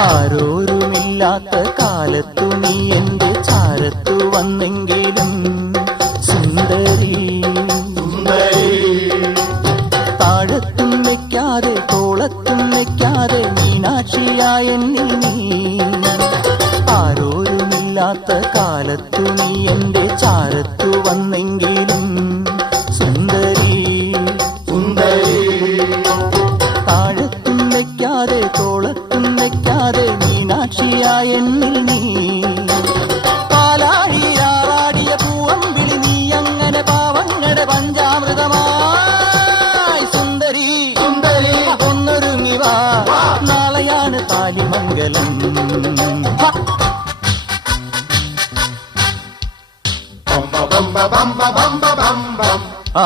ആരോരുമില്ലാത്ത കാലത്തു നീ എന്റെ ചാരത്തു വന്നെങ്കിലും സുന്ദരി താഴത്തും വെക്കാതെ തോളത്തും വെക്കാതെ മീനാക്ഷിയായ നീ. ആരോരുമില്ലാത്ത കാലത്തു നീ എന്റെ ചാരത്തു വന്നെങ്കിലും സാക്ഷിയായ എന്നിൽ നീ. പാലാഴിയാറാടിയ പൂവമ്പിളി നീ അങ്ങനെ പാവങ്ങളുടെ പഞ്ചാമൃതമായി. സുന്ദരി സുന്ദരി. ഒന്നൊരുങ്ങി വാ നാളെയാണ് താലിമംഗലം. ബമ്പ ബമ്പ ബമ്പ ബമ്പ ആ.